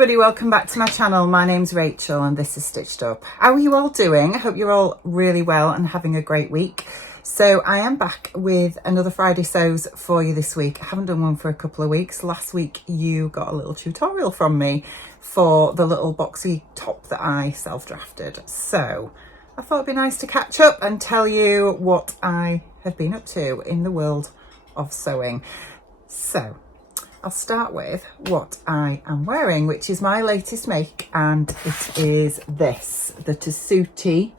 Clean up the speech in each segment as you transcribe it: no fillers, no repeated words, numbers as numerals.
everybody, welcome back to my channel. My name's Rachel and this is Stitched Up. How are you all doing? I hope you're all really well and having a great week. So I am back with another Friday sews for you this week. I haven't done one for a couple of weeks. Last week you got a little tutorial from me for the little boxy top that I self-drafted. So I thought it'd be nice to catch up and tell you what I have been up to in the world of sewing. So I'll start with what I am wearing, which is my latest make, and it is this, the Tessuti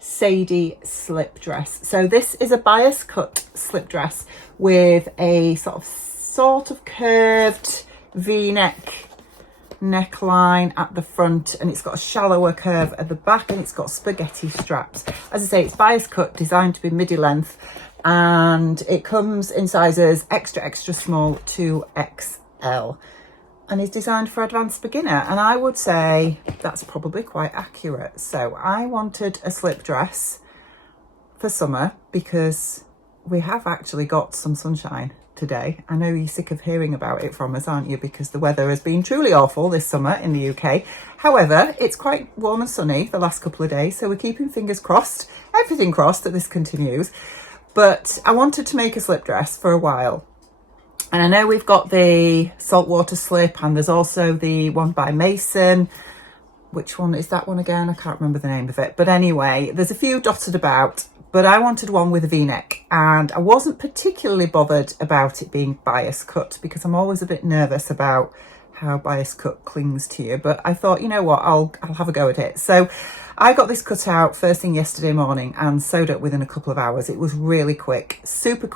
Sadie slip dress. So this is a bias cut slip dress with a sort of curved V-neck neckline at the front, and it's got a shallower curve at the back, and it's got spaghetti straps. As I say, it's bias cut, designed to be midi length, and it comes in sizes extra small to XL, and is designed for advanced beginner, and I would say that's probably quite accurate. So I wanted a slip dress for summer because we have actually got some sunshine today. I know you're sick of hearing about it from us, aren't you, because the weather has been truly awful this summer in the UK. However, it's quite warm and sunny the last couple of days, so we're keeping fingers crossed, everything crossed, that this continues. But I wanted to make a slip dress for a while. And I know we've got the saltwater slip, and there's also the one by Mason. Which one is that one again? I can't remember the name of it. But anyway, there's a few dotted about, but I wanted one with a V-neck, and I wasn't particularly bothered about it being bias cut because I'm always a bit nervous about how bias cut clings to you. But I thought, you know what, I'll have a go at it. So I got this cut out first thing yesterday morning and sewed it within a couple of hours. It was really quick, super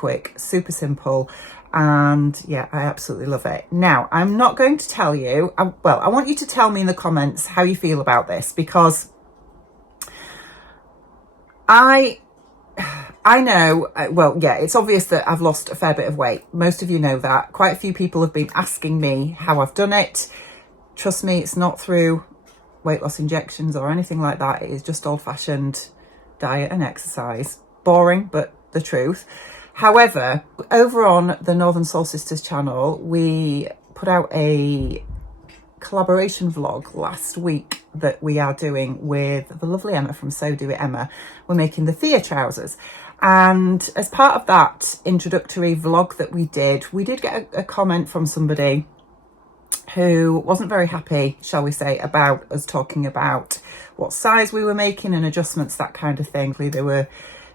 simple. And yeah, I absolutely love it. Now, I'm not going to tell you, well, I want you to tell me in the comments how you feel about this, because I know, well, yeah, it's obvious that I've lost a fair bit of weight. Most of you know that. Quite a few people have been asking me how I've done it. Trust me, it's not through weight loss injections or anything like that. It is just old-fashioned diet and exercise. Boring, but the truth. However, over on the Northern Soul Sisters channel, we put out a collaboration vlog last week that we are doing with the lovely Emma from So Do It Emma. We're making the Thea Trousers. And as part of that introductory vlog that we did get a comment from somebody who wasn't very happy, shall we say, about us talking about what size we were making and adjustments, that kind of thing. They were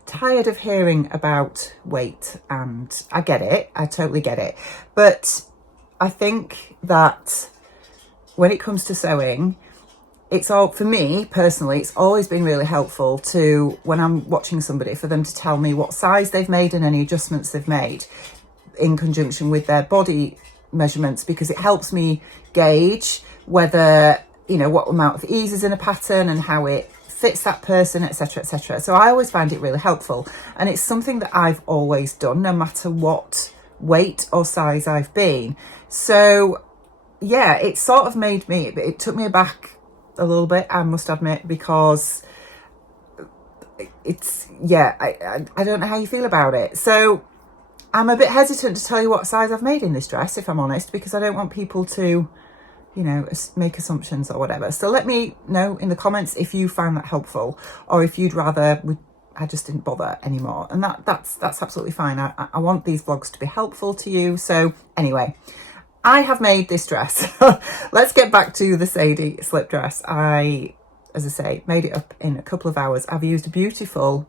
tired of hearing about weight, and I get it, I totally get it. But I think that when it comes to sewing, it's all, for me personally, it's always been really helpful to, when I'm watching somebody, for them to tell me what size they've made and any adjustments they've made in conjunction with their body measurements, because it helps me gauge whether, you know, what amount of ease is in a pattern and how it fits that person, etc, etc. So I always find it really helpful, and it's something that I've always done no matter what weight or size I've been. So yeah, it sort of made me, it took me aback a little bit, I must admit, because it's, yeah, I don't know how you feel about it. So I'm a bit hesitant to tell you what size I've made in this dress, if I'm honest, because I don't want people to, you know, make assumptions or whatever. So let me know in the comments if you found that helpful, or if you'd rather I just didn't bother anymore. And that's absolutely fine. I want these vlogs to be helpful to you. So anyway, I have made this dress. Let's get back to the Sadie slip dress. I, as I say, made it up in a couple of hours. I've used a beautiful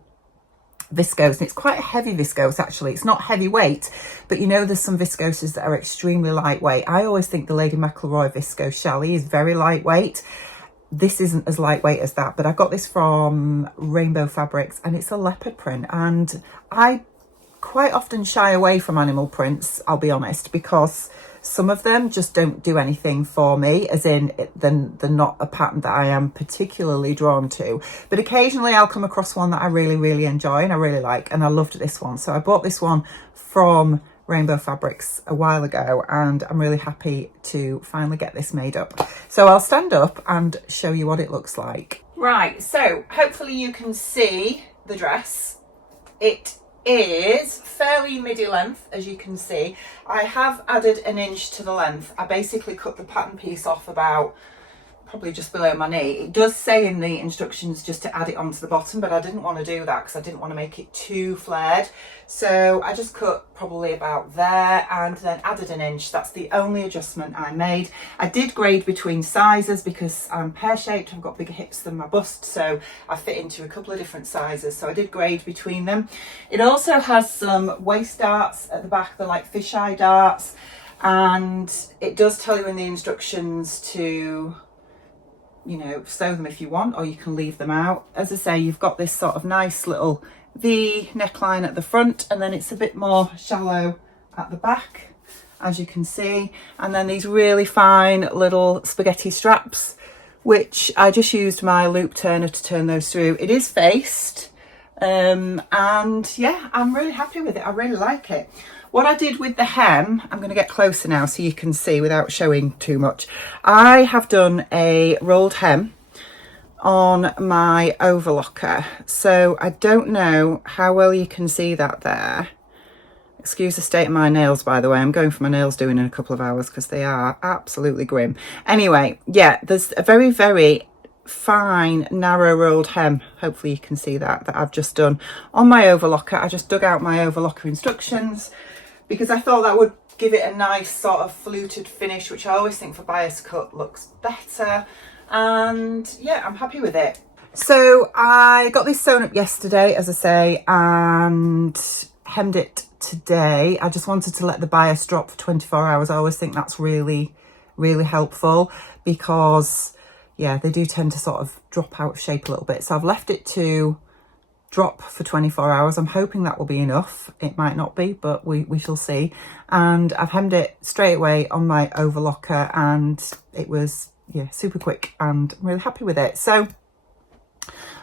viscose, and it's quite a heavy viscose actually. It's not heavyweight, but you know, there's some viscoses that are extremely lightweight. I always think the Lady McElroy viscose Shally is very lightweight. This isn't as lightweight as that, but I got this from Rainbow Fabrics, and it's a leopard print, and I quite often shy away from animal prints, I'll be honest, because some of them just don't do anything for me, as in they're not a pattern that I am particularly drawn to. But occasionally I'll come across one that I really enjoy and I really like, and I loved this one. So I bought this one from Rainbow Fabrics a while ago, and I'm really happy to finally get this made up. So I'll stand up and show you what it looks like. Right, so hopefully you can see the dress. It is fairly midi length, as you can see. I have added an inch to the length. I basically cut the pattern piece off about probably just below my knee. It does say in the instructions just to add it onto the bottom, but I didn't want to do that because I didn't want to make it too flared. So I just cut probably about there and then added an inch. That's the only adjustment I made. I did grade between sizes because I'm pear-shaped. I've got bigger hips than my bust, so I fit into a couple of different sizes. So I did grade between them. It also has some waist darts at the back. They're like fisheye darts. And it does tell you in the instructions to, you know, sew them if you want, or you can leave them out. As I say, you've got this sort of nice little V neckline at the front, and then it's a bit more shallow at the back, as you can see. And then these really fine little spaghetti straps, which I just used my loop turner to turn those through. It is faced, and yeah, I'm really happy with it. I really like it. What I did with the hem, I'm going to get closer now so you can see without showing too much. I have done a rolled hem on my overlocker. So I don't know how well you can see that there. Excuse the state of my nails, by the way. I'm going for my nails doing in a couple of hours because they are absolutely grim. Anyway, yeah, there's a very, very fine narrow rolled hem, hopefully you can see that I've just done on my overlocker. I just dug out my overlocker instructions because I thought that would give it a nice sort of fluted finish, which I always think for bias cut looks better. And yeah, I'm happy with it. So I got this sewn up yesterday, as I say, and hemmed it today. I just wanted to let the bias drop for 24 hours. I always think that's really, really helpful because yeah, they do tend to sort of drop out of shape a little bit. So I've left it to drop for 24 hours. I'm hoping that will be enough. It might not be, but we shall see. And I've hemmed it straight away on my overlocker, and it was, yeah, super quick, and I'm really happy with it. So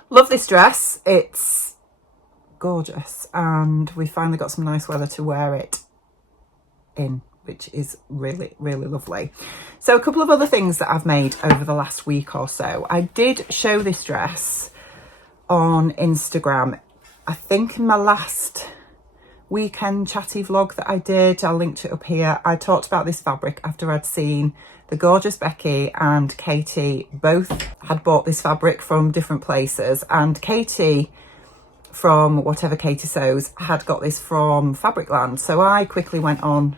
love this dress. It's gorgeous, and we finally got some nice weather to wear it in, which is really, really lovely. So a couple of other things that I've made over the last week or so. I did show this dress on Instagram, I think in my last weekend chatty vlog that I did. I'll link it up here. I talked about this fabric after I'd seen the gorgeous Becky and Katie both had bought this fabric from different places, and Katie from Whatever Katie Sews had got this from Fabricland. So I quickly went on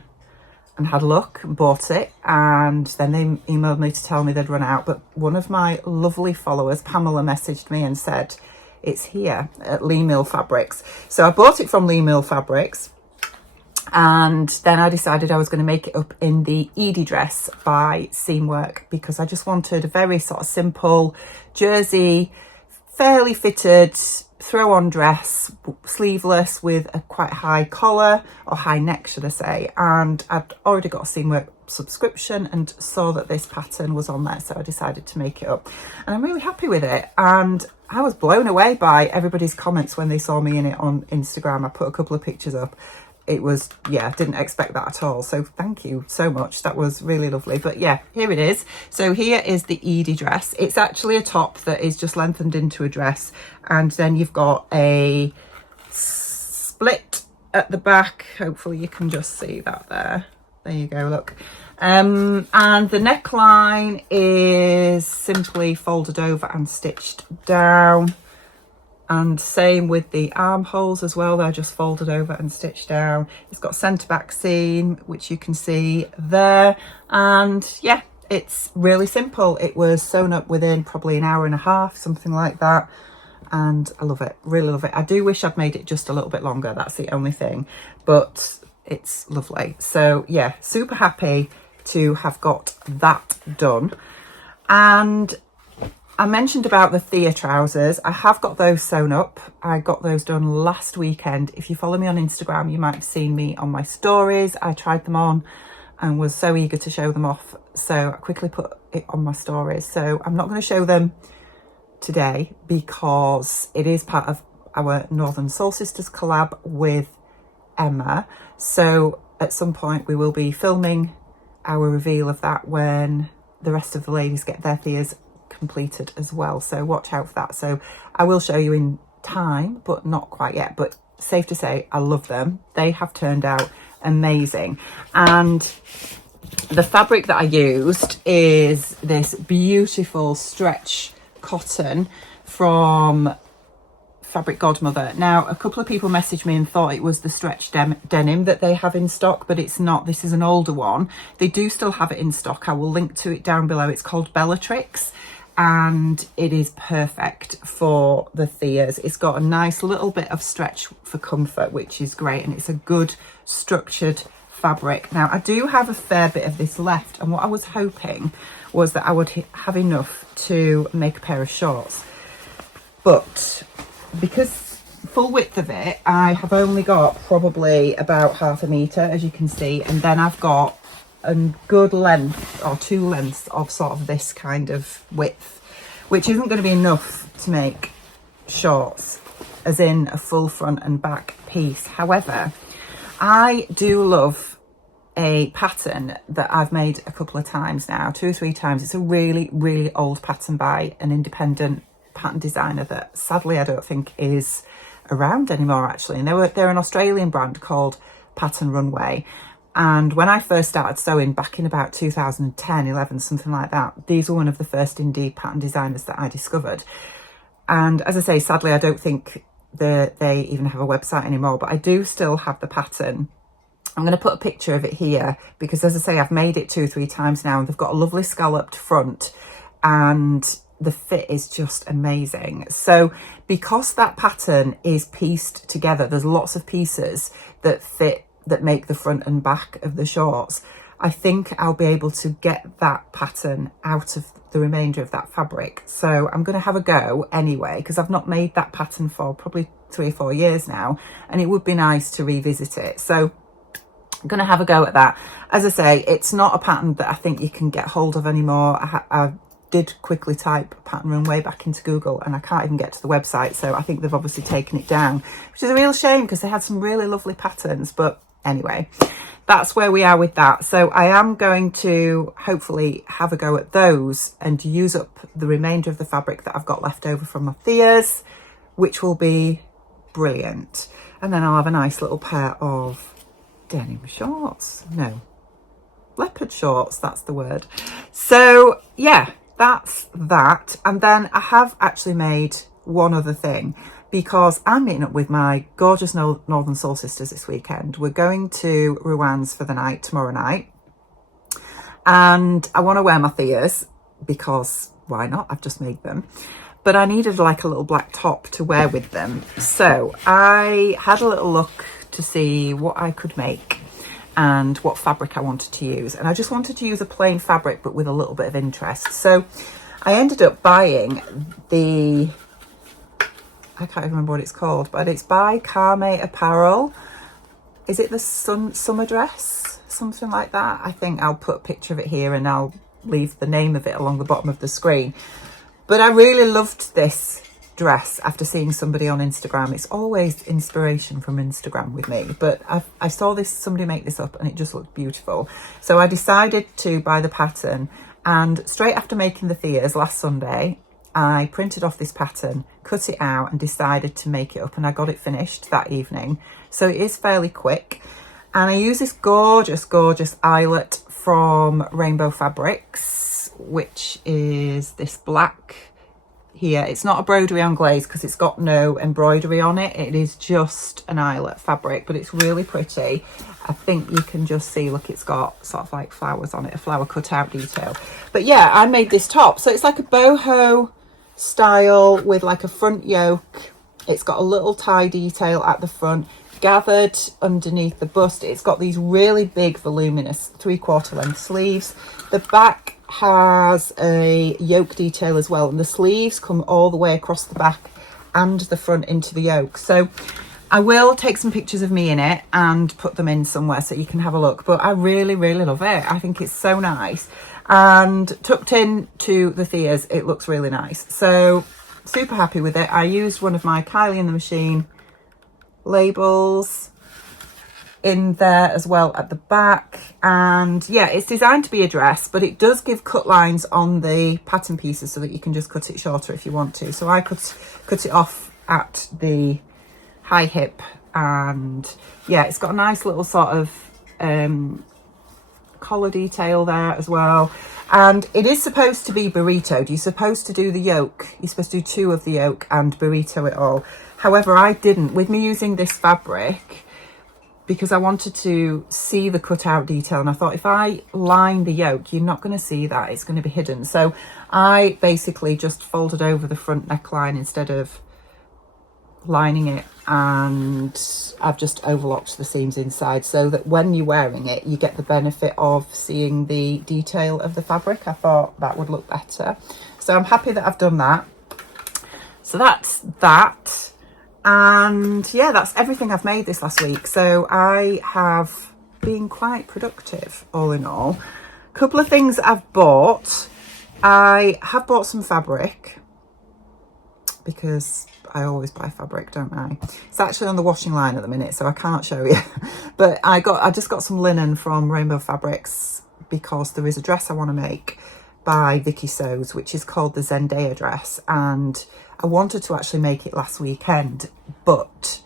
and had a look and bought it, and then they emailed me to tell me they'd run out. But one of my lovely followers, Pamela, messaged me and said it's here at Lee Mill Fabrics. So I bought it from Lee Mill Fabrics, and then I decided I was going to make it up in the Edie Dress by Seamwork because I just wanted a very sort of simple jersey, fairly fitted throw-on dress, sleeveless with a quite high collar, or high neck should I say. And I'd already got a Seamwork subscription and saw that this pattern was on there, so I decided to make it up, and I'm really happy with it. And I was blown away by everybody's comments when they saw me in it on Instagram. I put a couple of pictures up. It was, yeah, didn't expect that at all. So thank you so much. That was really lovely. But yeah, here it is. So here is the Edie dress. It's actually a top that is just lengthened into a dress. And then you've got a split at the back. Hopefully you can just see that there. There you go, look. And the neckline is simply folded over and stitched down. And same with the armholes as well, they're just folded over and stitched down. It's got centre back seam, which you can see there. And yeah, it's really simple. It was sewn up within probably an hour and a half, something like that. And I love it, really love it. I do wish I'd made it just a little bit longer, that's the only thing, but it's lovely. So yeah, super happy to have got that done. And I mentioned about the Thea trousers. I have got those sewn up. I got those done last weekend. If you follow me on Instagram, you might have seen me on my stories. I tried them on and was so eager to show them off. So I quickly put it on my stories. So I'm not going to show them today because it is part of our Northern Soul Sisters collab with Emma. So at some point we will be filming our reveal of that when the rest of the ladies get their Theas completed as well, so watch out for that. So I will show you in time, but not quite yet, but safe to say I love them. They have turned out amazing. And the fabric that I used is this beautiful stretch cotton from Fabric Godmother. Now, a couple of people messaged me and thought it was the stretch denim that they have in stock, but it's not. This is an older one. They do still have it in stock. I will link to it down below. It's called Bellatrix, and it is perfect for the Theas. It's got a nice little bit of stretch for comfort, which is great, and it's a good structured fabric. Now, I do have a fair bit of this left, and what I was hoping was that I would have enough to make a pair of shorts, but because full width of it, I have only got probably about half a metre, as you can see, and then I've got a good length or two lengths of sort of this kind of width, which isn't going to be enough to make shorts, as in a full front and back piece. However, I do love a pattern that I've made a couple of times now, 2 or 3 times. It's a really, really old pattern by an independent pattern designer that sadly I don't think is around anymore, actually. And they're an Australian brand called Pattern Runway. And when I first started sewing back in about 2010, 11, something like that, these were one of the first indie pattern designers that I discovered. And as I say, sadly, I don't think they even have a website anymore, but I do still have the pattern. I'm going to put a picture of it here because, as I say, I've made it 2 or 3 times now, and they've got a lovely scalloped front, and the fit is just amazing. So because that pattern is pieced together, there's lots of pieces that fit, that make the front and back of the shorts. I think I'll be able to get that pattern out of the remainder of that fabric. So I'm going to have a go anyway, because I've not made that pattern for probably 3 or 4 years now, and it would be nice to revisit it. So I'm going to have a go at that. As I say, it's not a pattern that I think you can get hold of anymore. I did quickly type Pattern Runway back into Google and I can't even get to the website, so I think they've obviously taken it down, which is a real shame because they had some really lovely patterns. But anyway, that's where we are with that. So I am going to hopefully have a go at those and use up the remainder of the fabric that I've got left over from my Theas, which will be brilliant. And then I'll have a nice little pair of denim shorts. No, leopard shorts, that's the word. So yeah, that's that. And then I have actually made one other thing, because I'm meeting up with my gorgeous Northern Soul sisters this weekend. We're going to Rowan's for the night tomorrow night, and I want to wear my Theas because why not? I've just made them, but I needed like a little black top to wear with them. So I had a little look to see what I could make and what fabric I wanted to use, and I just wanted to use a plain fabric but with a little bit of interest. So I ended up buying the, I can't even remember what it's called, but it's by Carme Apparel. Is it the summer dress? Something like that. I think I'll put a picture of it here and I'll leave the name of it along the bottom of the screen. But I really loved this dress after seeing somebody on Instagram. It's always inspiration from Instagram with me, but I saw somebody make this up and it just looked beautiful. So I decided to buy the pattern, and straight after making the Theas last Sunday, I printed off this pattern, cut it out and decided to make it up, and I got it finished that evening. So it is fairly quick. And I use this gorgeous, gorgeous eyelet from Rainbow Fabrics, which is this black here. It's not a broderie on glaze because it's got no embroidery on it. It is just an eyelet fabric, but it's really pretty. I think you can just see, look, it's got sort of like flowers on it, a flower cut out detail. But yeah, I made this top. So it's like a boho style with like a front yoke. It's got a little tie detail at the front, gathered underneath the bust. It's got these really big voluminous 3/4 length sleeves. The back has a yoke detail as well, and the sleeves come all the way across the back and the front into the yoke. So I will take some pictures of me in it and put them in somewhere so you can have a look, but I really, really love it. I think it's so nice, and tucked in to the Theas, it looks really nice. So super happy with it. I used one of my Kylie in the Machine labels in there as well at the back, and yeah, it's designed to be a dress, but it does give cut lines on the pattern pieces so that you can just cut it shorter if you want to. So I could cut it off at the high hip and yeah, it's got a nice little sort of collar detail there as well. And it is supposed to be burritoed. You're supposed to do the yoke. You're supposed to do 2 of the yoke and burrito it all. However, I didn't. With me using this fabric, because I wanted to see the cutout detail, and I thought if I line the yoke, you're not going to see that. It's going to be hidden. So I basically just folded over the front neckline instead of lining it, and I've just overlocked the seams inside so that when you're wearing it, you get the benefit of seeing the detail of the fabric. I thought that would look better. So I'm happy that I've done that. So that's that. And yeah, that's everything I've made this last week. So I have been quite productive all in all. A couple of things I've bought. I have bought some fabric because I always buy fabric, don't I? It's actually on the washing line at the minute, so I can't show you. But I just got some linen from Rainbow Fabrics because there is a dress I want to make by Vicky Sews, which is called the Zena Dress, and I wanted to actually make it last weekend, but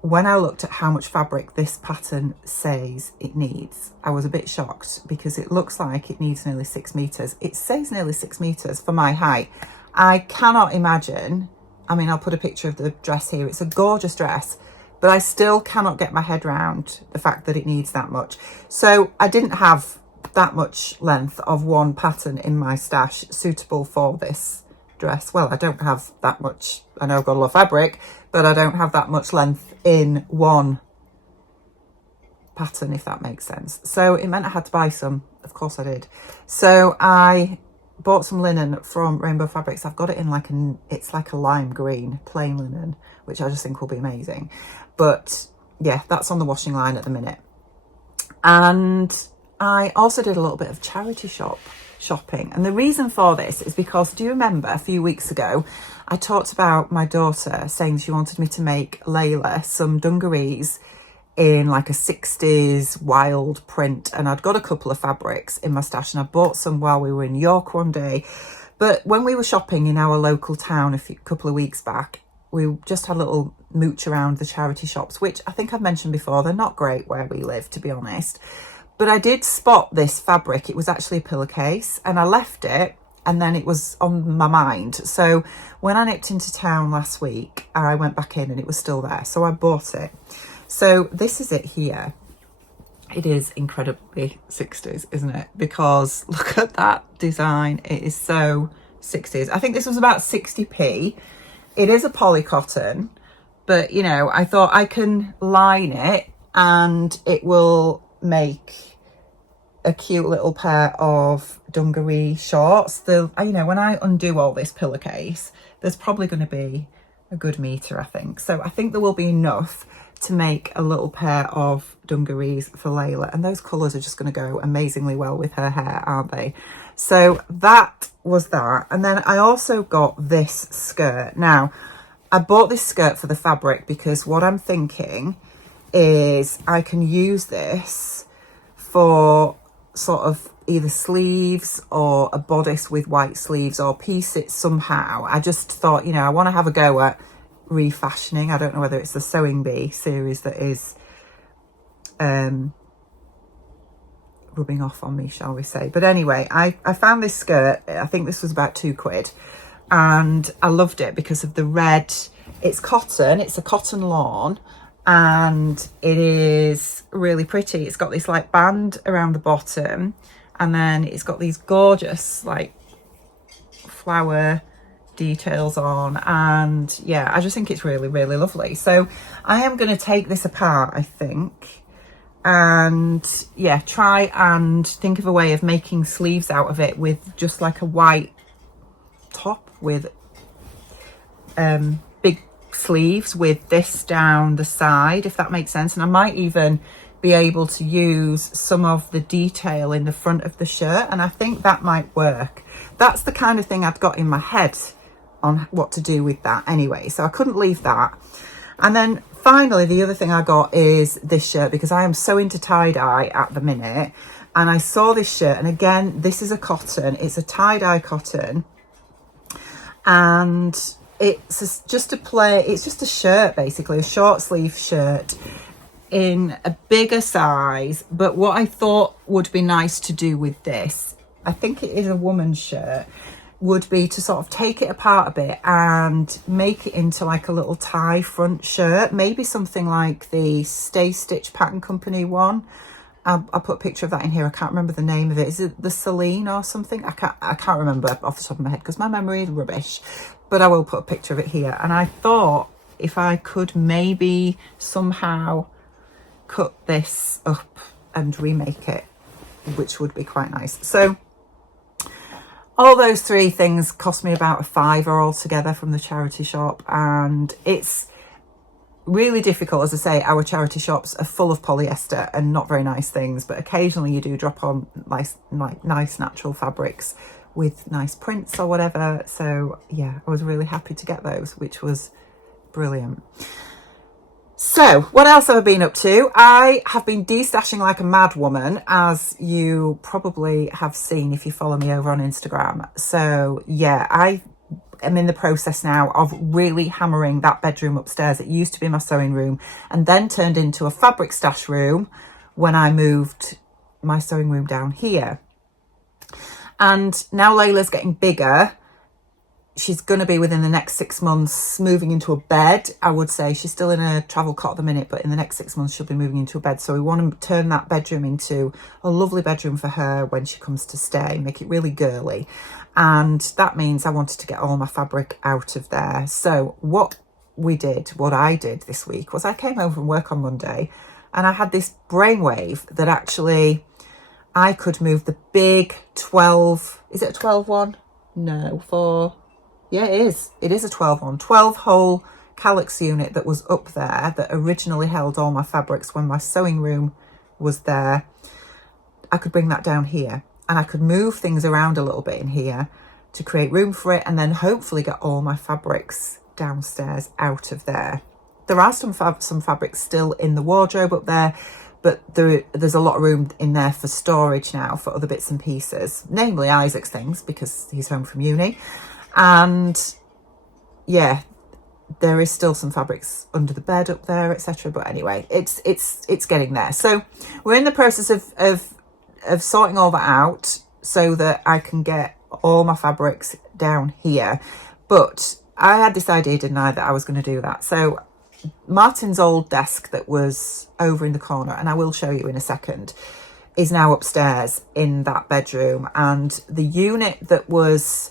when I looked at how much fabric this pattern says it needs, I was a bit shocked because it looks like it needs nearly 6 meters. It says nearly 6 meters for my height. I cannot imagine. I mean, I'll put a picture of the dress here. It's a gorgeous dress, but I still cannot get my head around the fact that it needs that much. So I didn't have that much length of one pattern in my stash suitable for this dress. Well, I don't have that much. I know I've got a lot of fabric, but I don't have that much length in one pattern, if that makes sense. So it meant I had to buy some. Of course I did. So I bought some linen from Rainbow Fabrics. I've got it in it's like a lime green plain linen, which I just think will be amazing. But yeah, that's on the washing line at the minute. And I also did a little bit of charity shopping. And the reason for this is because, do you remember a few weeks ago, I talked about my daughter saying she wanted me to make Layla some dungarees in like a 60s wild print, and I'd got a couple of fabrics in my stash and I bought some while we were in York one day. But when we were shopping in our local town couple of weeks back, we just had a little mooch around the charity shops, which I think I've mentioned before. They're not great where we live, to be honest, but I did spot this fabric. It was actually a pillowcase, and I left it and then it was on my mind. So when I nipped into town last week, I went back in and it was still there, so I bought it. So this is it here. It is incredibly 60s, isn't it? Because look at that design. It is so 60s. I think this was about 60p. It is a poly cotton, but you know, I thought I can line it and it will make a cute little pair of dungaree shorts. You know, when I undo all this pillowcase, there's probably going to be a good meter, I think. So I think there will be enough to make a little pair of dungarees for Layla, and those colours are just going to go amazingly well with her hair, aren't they? So that was that. And then I also got this skirt. Now, I bought this skirt for the fabric because what I'm thinking is I can use this for sort of either sleeves or a bodice with white sleeves, or piece it somehow. I just thought, you know, I want to have a go at refashioning. I don't know whether it's the Sewing Bee series that is rubbing off on me, shall we say. But anyway, I found this skirt. I think this was about £2, and I loved it because of the red. It's cotton, it's a cotton lawn, and it is really pretty. It's got this like band around the bottom, and then it's got these gorgeous like flower details on, and yeah, I just think it's really, really lovely. So I am going to take this apart, I think, and yeah, try and think of a way of making sleeves out of it with just like a white top with big sleeves with this down the side, if that makes sense. And I might even be able to use some of the detail in the front of the shirt, and I think that might work. That's the kind of thing I'd got in my head on what to do with that anyway, so I couldn't leave that. And then finally, the other thing I got is this shirt, because I am so into tie-dye at the minute, and I saw this shirt, and again, this is a cotton. It's a tie-dye cotton, and just a shirt, basically, a short sleeve shirt in a bigger size. But what I thought would be nice to do with this, I think it is a woman's shirt, would be to sort of take it apart a bit and make it into like a little tie front shirt, maybe something like the Stay Stitch Pattern Company one. I'll put a picture of that in here. I can't remember the name of it. Is it the Celine or something? I can't remember off the top of my head because my memory is rubbish, but I will put a picture of it here. And I thought if I could maybe somehow cut this up and remake it, which would be quite nice. So all those three things cost me about a £5 altogether from the charity shop, and it's really difficult. As I say, our charity shops are full of polyester and not very nice things, but occasionally you do drop on nice natural fabrics with nice prints or whatever. So yeah, I was really happy to get those, which was brilliant. So what else have I been up to? I have been destashing like a mad woman, as you probably have seen if you follow me over on Instagram. So yeah, I am in the process now of really hammering that bedroom upstairs. It used to be my sewing room and then turned into a fabric stash room when I moved my sewing room down here. And now Layla's getting bigger. She's going to be within the next 6 months moving into a bed. I would say she's still in a travel cot at the minute, but in the next 6 months she'll be moving into a bed. So we want to turn that bedroom into a lovely bedroom for her when she comes to stay, make it really girly. And that means I wanted to get all my fabric out of there. So what I did this week was I came home from work on Monday and I had this brainwave that actually I could move the big 12, is it a 12 one? No, yeah, it is. It is a 12 one, 12 hole calyx unit that was up there that originally held all my fabrics when my sewing room was there. I could bring that down here and I could move things around a little bit in here to create room for it, and then hopefully get all my fabrics downstairs out of there. There are some fabrics still in the wardrobe up there, but there's a lot of room in there for storage now for other bits and pieces, namely Isaac's things because he's home from uni. And yeah, there is still some fabrics under the bed up there, etc. But anyway, it's getting there. So we're in the process of sorting all that out so that I can get all my fabrics down here. But I had this idea, didn't I, that I was going to do that. So Martin's old desk that was over in the corner, and I will show you in a second, is now upstairs in that bedroom. And the unit that was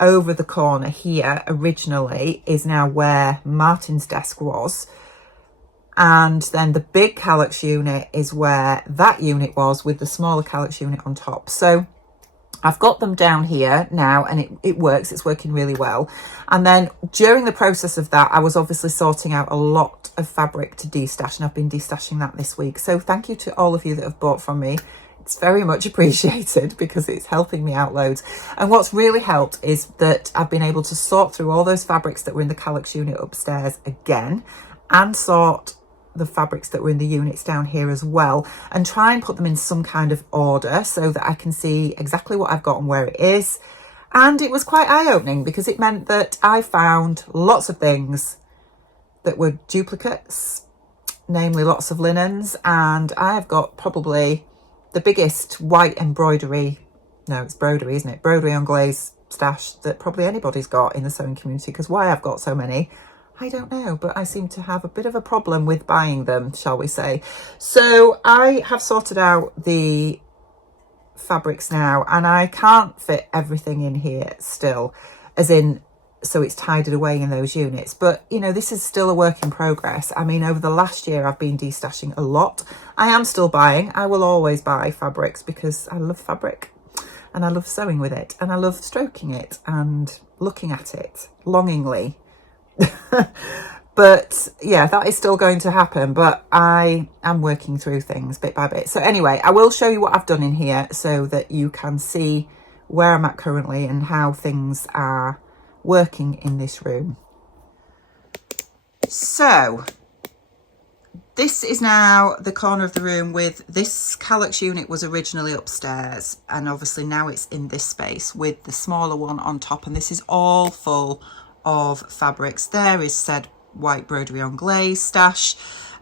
over the corner here originally is now where Martin's desk was. And then the big calyx unit is where that unit was, with the smaller calyx unit on top. So I've got them down here now, and it works. It's working really well. And then during the process of that, I was obviously sorting out a lot of fabric to destash, and I've been destashing that this week. So thank you to all of you that have bought from me. It's very much appreciated because it's helping me out loads. And what's really helped is that I've been able to sort through all those fabrics that were in the calyx unit upstairs again, and sort the fabrics that were in the units down here as well, and try and put them in some kind of order so that I can see exactly what I've got and where it is. And it was quite eye-opening because it meant that I found lots of things that were duplicates, namely lots of linens, and I have got probably the biggest white embroidery, no, it's broderie, isn't it? Broderie on glaze stash that probably anybody's got in the sewing community, because why I've got so many, I don't know, but I seem to have a bit of a problem with buying them, shall we say. So I have sorted out the fabrics now, and I can't fit everything in here still, as in, so it's tidied away in those units. But, you know, this is still a work in progress. I mean, over the last year, I've been destashing a lot. I am still buying. I will always buy fabrics because I love fabric and I love sewing with it and I love stroking it and looking at it longingly. But yeah, that is still going to happen, but I am working through things bit by bit. So anyway, I will show you what I've done in here so that you can see where I'm at currently and how things are working in this room. So this is now the corner of the room with this calyx unit was originally upstairs, and obviously now it's in this space with the smaller one on top, and this is all full of fabrics. There is said white broderie on glaze stash,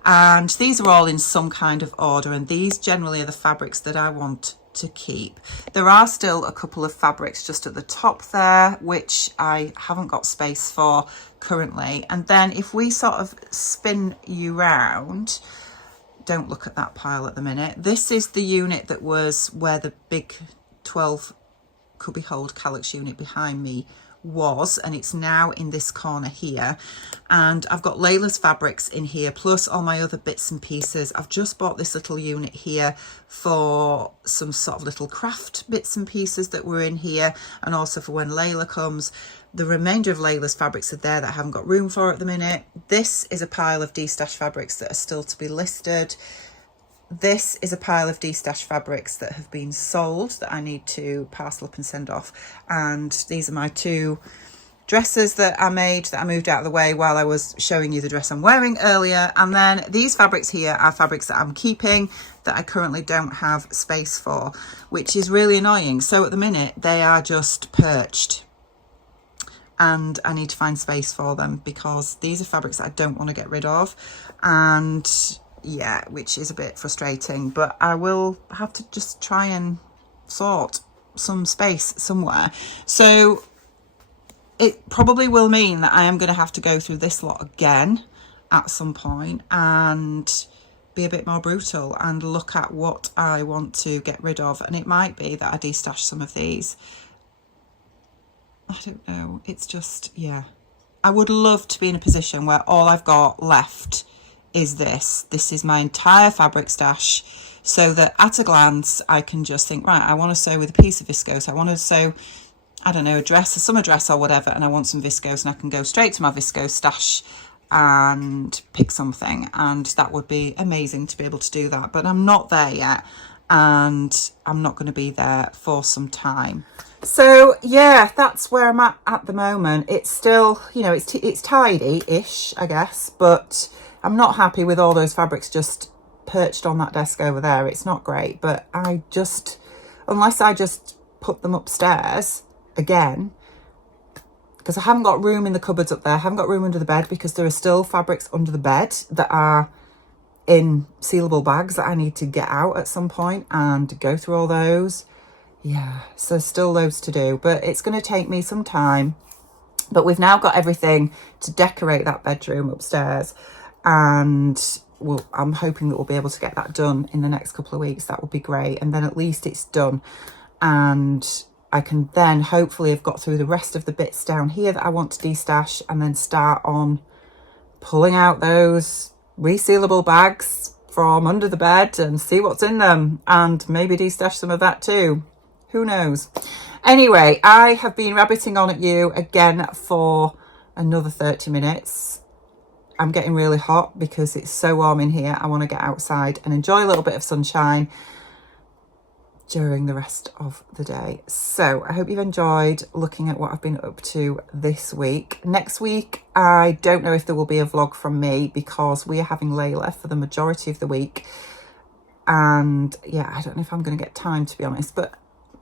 and these are all in some kind of order, and these generally are the fabrics that I want to keep. There are still a couple of fabrics just at the top there which I haven't got space for currently. And then if we sort of spin you round, don't look at that pile at the minute. This is the unit that was where the big 12 cubby hold calyx unit behind me was, and it's now in this corner here. And I've got Layla's fabrics in here plus all my other bits and pieces. I've just bought this little unit here for some sort of little craft bits and pieces that were in here, and also for when Layla comes. The remainder of Layla's fabrics are there that I haven't got room for at the minute. This is a pile of Destash fabrics that are still to be listed. This is a pile of Destash fabrics that have been sold that I need to parcel up and send off. And these are my 2 dresses that I made that I moved out of the way while I was showing you the dress I'm wearing earlier. And then these fabrics here are fabrics that I'm keeping that I currently don't have space for, which is really annoying. So at the minute they are just perched, and I need to find space for them because these are fabrics that I don't want to get rid of. And yeah, which is a bit frustrating, but I will have to just try and sort some space somewhere. So it probably will mean that I am going to have to go through this lot again at some point and be a bit more brutal and look at what I want to get rid of. And it might be that I destash some of these. I don't know. It's just, yeah. I would love to be in a position where all I've got left is this. This is my entire fabric stash, so that at a glance I can just think, right, I want to sew with a piece of viscose. I want to sew, I don't know, a dress, a summer dress or whatever, and I want some viscose, and I can go straight to my viscose stash and pick something, and that would be amazing to be able to do that. But I'm not there yet, and I'm not going to be there for some time. So yeah, that's where I'm at the moment. It's still, you know, it's tidy-ish, I guess, but I'm not happy with all those fabrics just perched on that desk over there. It's not great, but I just, unless I just put them upstairs again, because I haven't got room in the cupboards up there, I haven't got room under the bed because there are still fabrics under the bed that are in sealable bags that I need to get out at some point and go through all those. Yeah, so still loads to do, but it's going to take me some time. But we've now got everything to decorate that bedroom upstairs, and I'm hoping that we'll be able to get that done in the next couple of weeks. That would be great, and then at least it's done, and I can then hopefully have got through the rest of the bits down here that I want to destash, and then start on pulling out those resealable bags from under the bed and see what's in them, and maybe destash some of that too. Who knows? Anyway, I have been rabbiting on at you again for another 30 minutes. I'm getting really hot because it's so warm in here. I want to get outside and enjoy a little bit of sunshine during the rest of the day. So I hope you've enjoyed looking at what I've been up to this week. Next week, I don't know if there will be a vlog from me because we are having Layla for the majority of the week. And yeah, I don't know if I'm going to get time, to be honest, but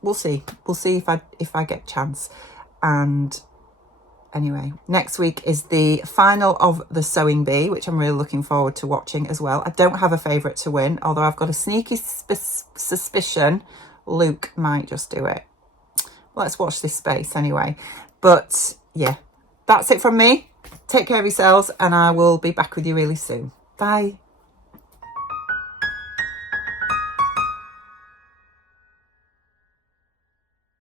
we'll see. We'll see if I get a chance. And anyway, next week is the final of the Sewing Bee, which I'm really looking forward to watching as well. I don't have a favourite to win, although I've got a sneaky suspicion Luke might just do it. Let's watch this space anyway. But yeah, that's it from me. Take care of yourselves, and I will be back with you really soon. Bye.